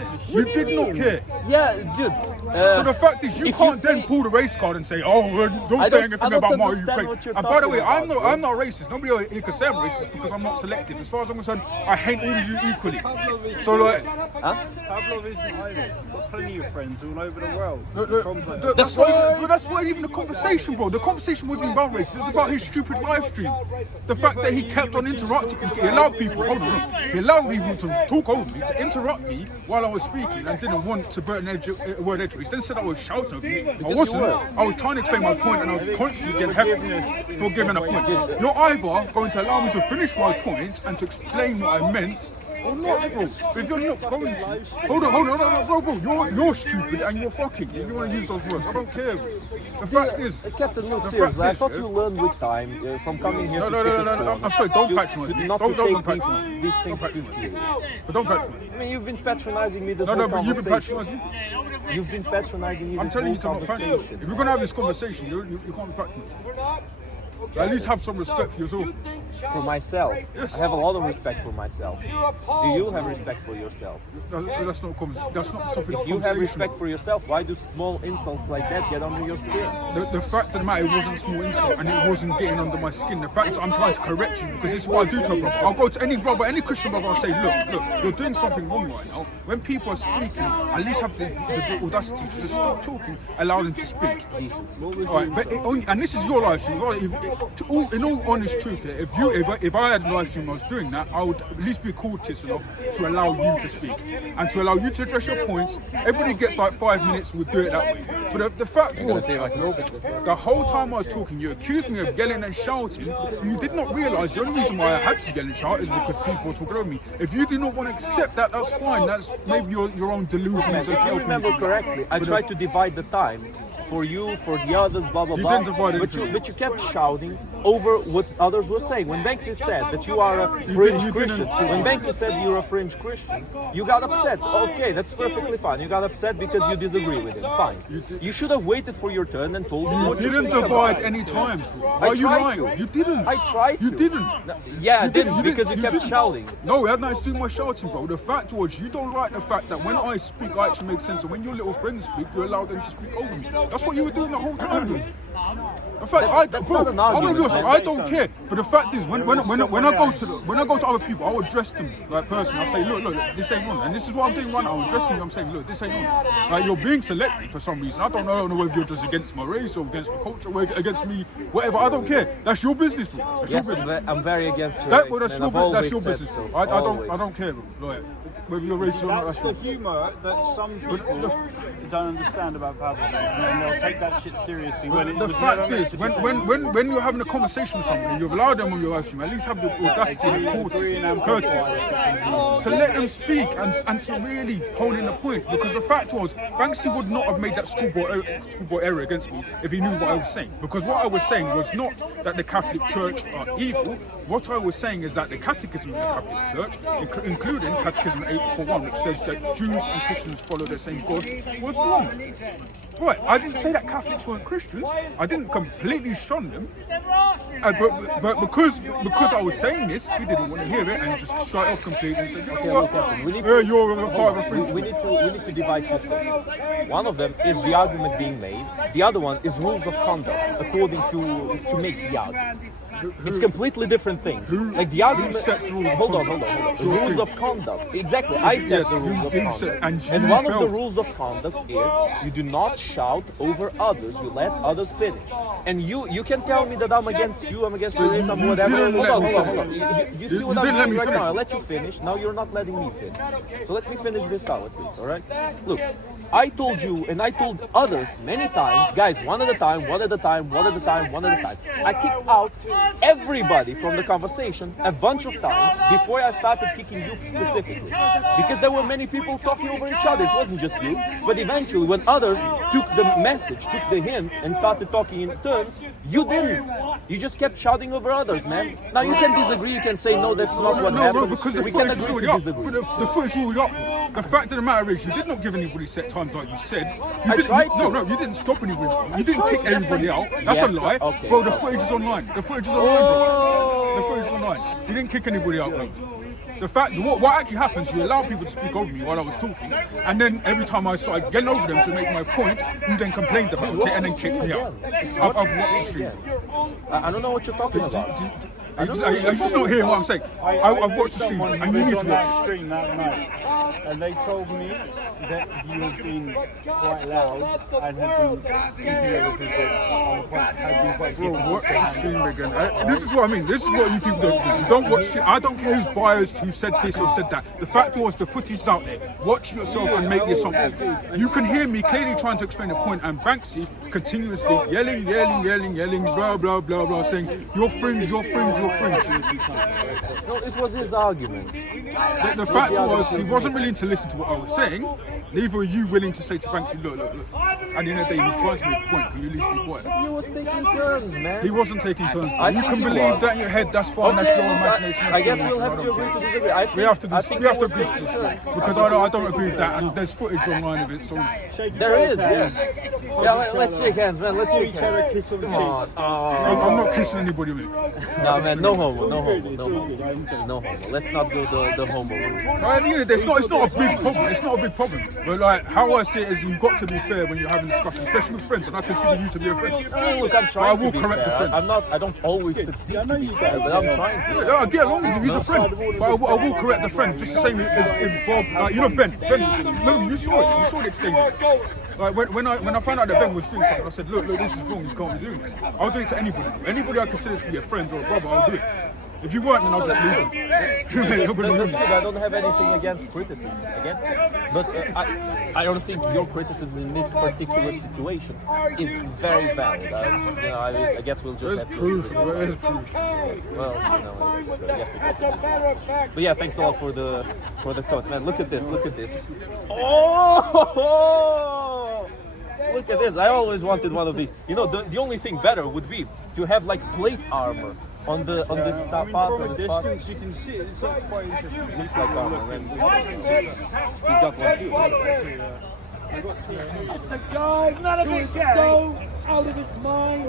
care. You did not care. Yeah, dude. So the fact is, you can't then pull the race card and say, "Oh, don't say anything about my Ukraine." And by the way, I'm not racist. Nobody here can say I'm racist because I'm not selective. As far as I'm concerned, I hate all of you equally. So like, Pavlov isn't either. Got plenty of friends all over the world. That's not even the conversation, bro. The conversation wasn't about race. It was about his stupid live stream. The fact that he kept on interrupting. He allowed people. He allowed people to talk over me, to interrupt me while I was speaking, and didn't want to burn a word edgeways. Then said I was shouting over me. I wasn't. I was trying to explain my point, and I was constantly getting heavy for giving a point. You're either going to allow me to finish my point and to explain what I meant, or not, bro. But if you're not going to, hold on, bro. You're stupid and you're fucking. If you want to use those words, I don't care. The fact is, Captain, look, seriously, I thought you learned with time from coming here to speak a school. I'm sorry, don't patronise me. Not Don't to take patronise me. these things too serious. But don't patronise me. I mean, you've been patronizing me this No, whole but you've been conversation. patronising me. You've been patronizing me I'm this telling whole you to not patronise. conversation. If you're going to have this conversation, you can't be patronising. At least have some respect for yourself. For myself, Yes. I have a lot of respect for myself. Do you have respect for yourself? That's not the topic of If you have conversation. respect for yourself, why do small insults like that get under your skin? The fact of the matter, it wasn't a small insult and it wasn't getting under my skin. The fact is, I'm trying to correct you because this is what I do to a brother. I'll go to any brother, any Christian brother, I'll say, look, you're doing something wrong right now. When people are speaking, at least have the audacity to just stop talking, allow them to speak. Decency. Alright, but and this is your live stream. In all honest truth, if I had a live stream and I was doing that, I would at least be courteous enough to allow you to speak and to allow you to address your points. Everybody gets like 5 minutes, we'll do it that way. But the fact was, the whole time I was talking, you accused me of yelling and shouting. You did not realise the only reason why I had to yell and shout is because people were talking over me. If you do not want to accept that, that's fine. That's maybe your own delusions. If you remember correctly, I tried to divide the time for you, for the others, blah blah You blah. didn't divide it. But you kept shouting over what others were saying. When Banksy said that you are a fringe Christian, when Banksy said you're a fringe Christian, you got upset. Okay, that's perfectly fine. You got upset because you disagree with him. Fine. You should have waited for your turn and told him what you didn't think divide about it. any times. I Are you tried lying? to. You didn't. I tried You to. didn't. Yeah, I You didn't because you kept didn't. shouting. No, it had nothing to do with my shouting, bro. The fact was, you don't like the fact that when I speak, I actually make sense, and when your little friends speak, you allow them to speak over me. That's what you were doing the whole time, bro. In fact, That's not an argument. I don't care. But the fact is, when I go to other people, I'll address them like personally. I say, look, this ain't wrong, and this is what I'm doing right now. I'm addressing you. I'm saying, look, this ain't wrong. Like you're being selective for some reason. I don't know whether you're just against my race or against my culture, or against me, whatever. I don't care. That's your business, bro. That's Yes, your business. I'm very against your That's race, your man. I've always business. said so. I Always. don't care, bro. Like, whether you're racist or not. That's the humour that some people don't understand about Pavlov, and they'll take that shit seriously. The fact is, when you're having a conversation with somebody, you've allowed them on your live stream, at least have the audacity and courtesy to let them speak and to really hone in the point. Because the fact was, Banksy would not have made that schoolboy error against me if he knew what I was saying. Because what I was saying was not that the Catholic Church are evil. What I was saying is that the Catechism of the Catholic Church, including Catechism 841, which says that Jews and Christians follow the same God, was wrong. Right, I didn't say that Catholics weren't Christians. I didn't completely shun them. But because I was saying this, he didn't want to hear it and just shut it off completely and said, you know what? You're a part of a free. We need to divide two things. One of them is the argument being made. The other one is rules of conduct according to make the argument. It's completely different things. Like the argument. Sets the rules of hold on. conduct? The rules of conduct. Exactly. I set the rules of conduct. And one of the rules of conduct is you do not shout over others. You let others finish. And you can tell me that I'm against you, I'm against your race, I'm whatever. Hold on. You see what I'm doing right now? I let you finish. Now you're not letting me finish. So let me finish this thought, please. All right? Look, I told you and I told others many times, guys, one at a time. I kicked out everybody from the conversation a bunch of times before I started kicking you specifically. Because there were many people talking over each other. It wasn't just you. But eventually, when others took the message, took the hint, and started talking in turns, you didn't. You just kept shouting over others, man. Now you can disagree, you can say, no, that's not what happened. Because we can agree to disagree. But the footage was up. The fact of the matter is, you did not give anybody set times like you said. You didn't stop anybody. You didn't kick anybody out. That's a lie. Okay, bro, the footage is online. The footage is online, bro. The footage is online. You didn't kick anybody out, bro. the fact, what actually happens, you allow people to speak over me while I was talking, and then every time I started getting over them to make my point, you then complained about it and then kicked me out. I've watched the stream. I don't know what you're talking about. Are you just not hearing what I'm saying? I've watched the stream, and you need to on be that stream that night, and they told me that you had been quite loud and had been keeping other people had been quite Bro, watch the stream again. This is what I mean. This is what you people don't do. You don't watch shit. I don't care who's biased, who said this or said that. The fact was, the footage is out there. Watch yourself and make the assumption. You can hear me clearly trying to explain a point, and Banksy continuously yelling, blah, blah, blah, blah, saying, your fringe. No, it was his argument. The fact was, he wasn't willing to listen to what I was saying. Neither are you willing to say to Banksy, look. At the end of the day, he was trying to make a point. Can you at least be quiet? He was taking turns, man. He wasn't taking turns. I You think can he believe was. that in your head, that's fine, that's your imagination. I guess we'll have to agree to disagree. We have to think agree he was to taking this turns. because I don't agree with that, and there's footage online of it. So There is, yes. Yeah, let's shake hands, man. Let's shake each other hands. kiss on the Come on. cheeks. I'm not kissing anybody with it. No, man, no homo. No homo. Let's not do the homo rule. Right, it's not a big problem. It's not a big problem. But like how I see it is, you've got to be fair when you're having discussions, especially with friends, and I consider you to be a friend. Look, I'm trying I will to be correct fair. the friend. I don't always succeed to be fair, but I'm trying to. Yeah, I get along with you. He's a friend, but I will correct the friend. Just the same as Bob. Like, you know Ben. No, you saw it. You saw the exchange. Like when I found out that Ben was doing something, I said, look, this is wrong. You can't be doing this. I'll do it to anybody. Anybody I consider to be a friend or a brother, I'll do it. If you weren't, then I'll just leave him. That's good. I don't have anything against criticism, but I don't think your criticism in this particular situation is very valid. I guess we'll just have to disagree. Where's proof? Well, I guess it's okay. But yeah, thanks a lot for the quote, man. Look at this. Oh! Look at this. I always wanted one of these. You know, the only thing better would be to have like plate armor on this top part. From a distance, you can see it. It's not quite interesting. Looks like armor. Man. He's got one too. It's a guy who is so out of his mind.